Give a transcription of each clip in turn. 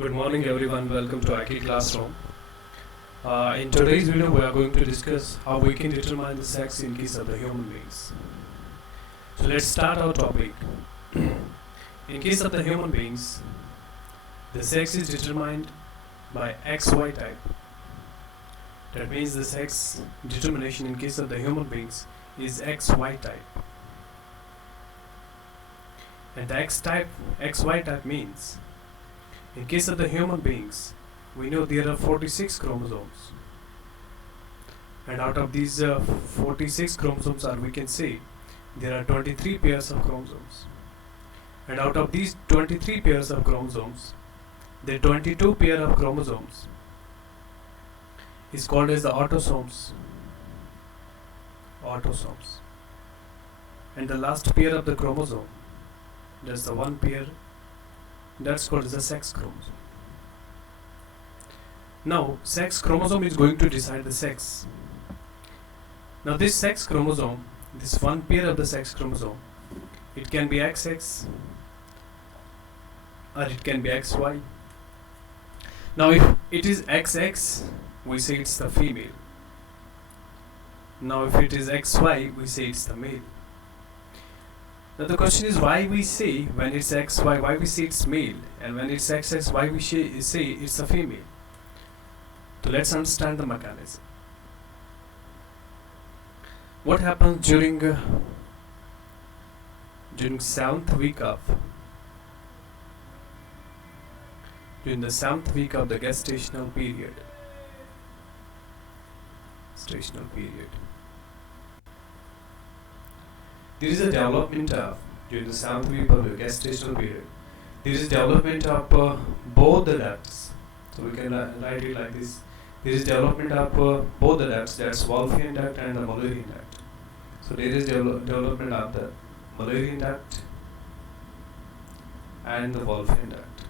Good morning everyone, welcome to IK Classroom. In today's video we are going to discuss how we can determine the sex in case of the human beings. So let's start our topic. In case of the human beings, the sex is determined by XY type. That means the sex determination in case of the human beings is XY type. And the XY type means in case of the human beings, we know there are 46 chromosomes, and out of these 46 chromosomes, or we can say there are 23 pairs of chromosomes, and out of these 23 pairs of chromosomes, the 22 pair of chromosomes is called as the autosomes, and the last pair of the chromosome, that's the one pair, that's called as the sex chromosome. Now, sex chromosome is going to decide the sex. Now, this sex chromosome, this one pair of the sex chromosome, it can be XX or it can be XY. Now, if it is XX, we say it's the female. Now, if it is XY, we say it's the male. Now the question is why we say when it's XY, why we say it's male, and when it's XX, why we say it's a female. So let's understand the mechanism. What happens during 7th week of the gestational period. There is a development of, during the 7th week of the gestational period, there is development of both the ducts. So we can write it like this. There is development of both the ducts, that's Wolffian duct and the Mullerian duct. So there is development of the Mullerian duct and the Wolffian duct.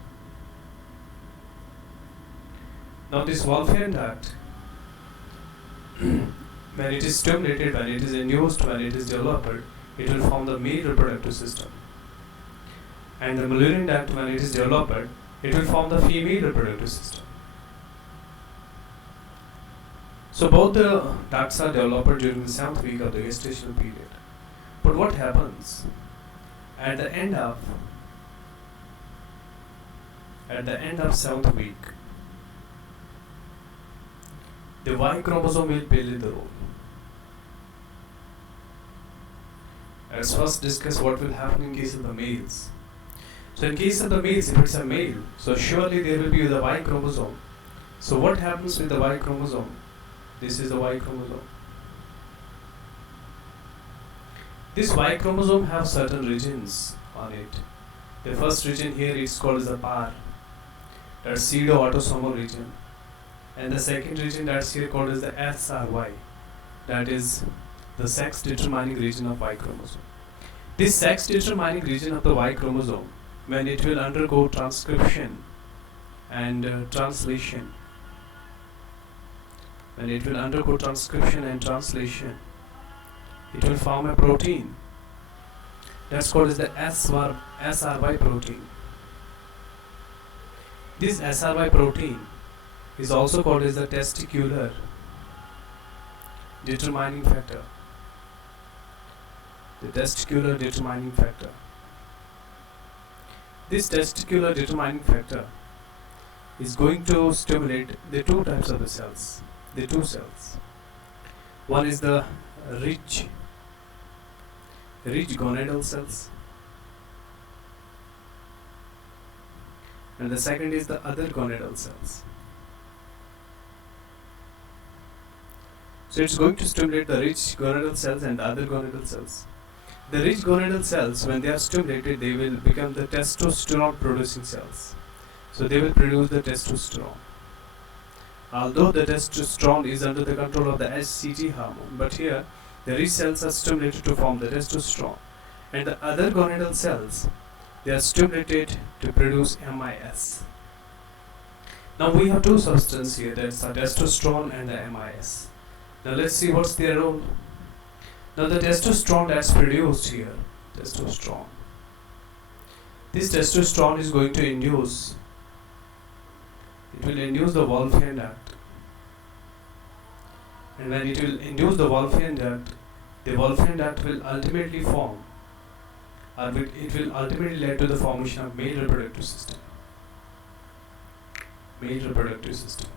Now this Wolffian duct, when it is stimulated, when it is induced, when it is developed, it will form the male reproductive system. And the Mullerian duct, when it is developed, it will form the female reproductive system. So both the ducts are developed during the 7th week of the gestational period. But what happens at the end of 7th week? The Y chromosome will play the role. Let's first discuss what will happen in case of the males. So in case of the males, if it's a male, so surely there will be the Y chromosome. So what happens with the Y chromosome? This is the Y chromosome. This Y chromosome has certain regions on it. The first region here is called as the PAR, that's pseudo-autosomal region. And the second region that's here called as the SRY, that is the sex determining region of Y chromosome. This sex determining region of the Y chromosome, when it will undergo transcription and translation, it will form a protein that's called as the SRY protein. This SRY protein is also called as the testicular determining factor. This testicular determining factor is going to stimulate the two types of the cells. One is the rich gonadal cells, and the second is the other gonadal cells. So it's going to stimulate the rich gonadal cells and the other gonadal cells. The rich gonadal cells, when they are stimulated, they will become the testosterone producing cells. So they will produce the testosterone. Although the testosterone is under the control of the HCG hormone, but here the rich cells are stimulated to form the testosterone. And the other gonadal cells, they are stimulated to produce MIS. Now we have two substances here, that's the testosterone and the MIS. Now let's see what's their role. Now the testosterone that's produced here, this testosterone is going to induce it will induce the Wolffian duct. And when it will induce the Wolffian duct, the Wolffian duct will ultimately form, or it will ultimately lead to the formation of male reproductive system. Male reproductive system.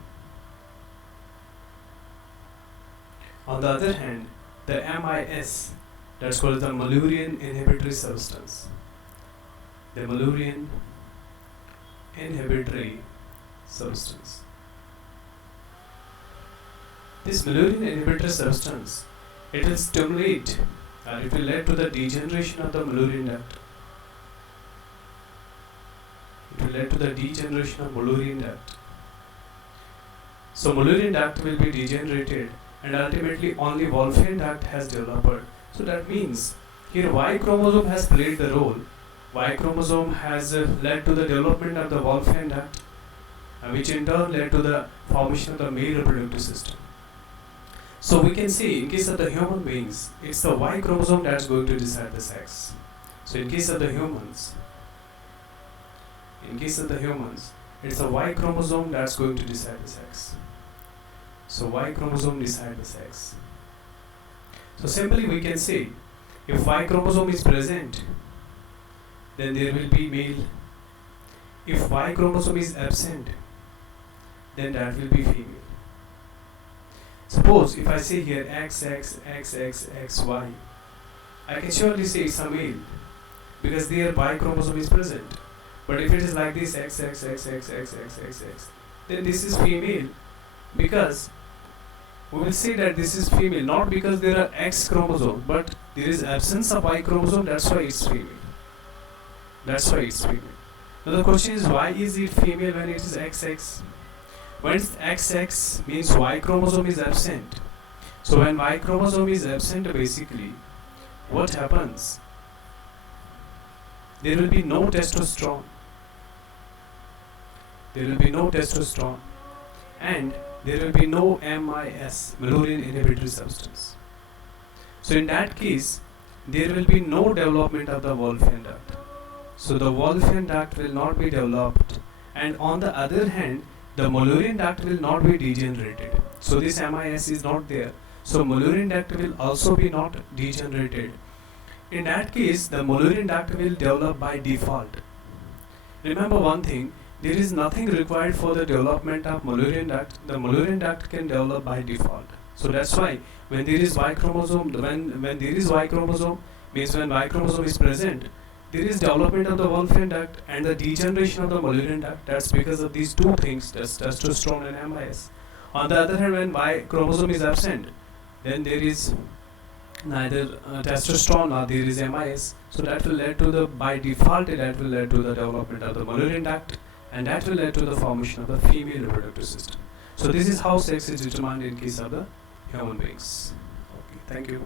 On the other hand, the MIS, that's called the Mullerian inhibitory substance. The Mullerian inhibitory substance. This Mullerian inhibitory substance, it will stimulate, or it will lead to the degeneration of the Mullerian duct. It will lead to the degeneration of Mullerian duct. So Mullerian duct will be degenerated, and ultimately only Wolffian duct has developed. So that means here Y chromosome has played the role. Y chromosome has led to the development of the Wolffian duct, which in turn led to the formation of the male reproductive system. So we can see in case of the human beings, it's the Y chromosome that's going to decide the sex. So in case of the humans, it's the Y chromosome that's going to decide the sex. So Y chromosome decides the sex. So simply we can say, if Y chromosome is present, then there will be male. If Y chromosome is absent, then that will be female. Suppose if I say here XXXXXY, I can surely say it's a male because their Y chromosome is present. But if it is like this XXXXXXXX, then this is female, because we will say that this is female not because there are X chromosomes, but there is absence of Y chromosome, that's why it's female. That's why it's female. Now the question is, why is it female when it is XX? When it's XX means Y chromosome is absent. So when Y chromosome is absent, basically what happens? There will be no testosterone. There will be no testosterone, and there will be no MIS, Mullerian inhibitory substance. So in that case, there will be no development of the Wolffian duct. So the Wolffian duct will not be developed, and on the other hand, the Mullerian duct will not be degenerated. So this MIS is not there. So Mullerian duct will also be not degenerated. In that case, the Mullerian duct will develop by default. Remember one thing, there is nothing required for the development of Mullerian duct. The Mullerian duct can develop by default. So that's why when there is Y chromosome, when there is Y chromosome, means when Y chromosome is present, there is development of the Wolffian duct and the degeneration of the Mullerian duct. That's because of these two things, that's testosterone and MIS. On the other hand, when Y chromosome is absent, then there is neither testosterone nor there is MIS. So that will lead to the, by default, that will lead to the development of the Mullerian duct, and that will lead to the formation of the female reproductive system. So this is how sex is determined in case of the human beings. Okay, thank you.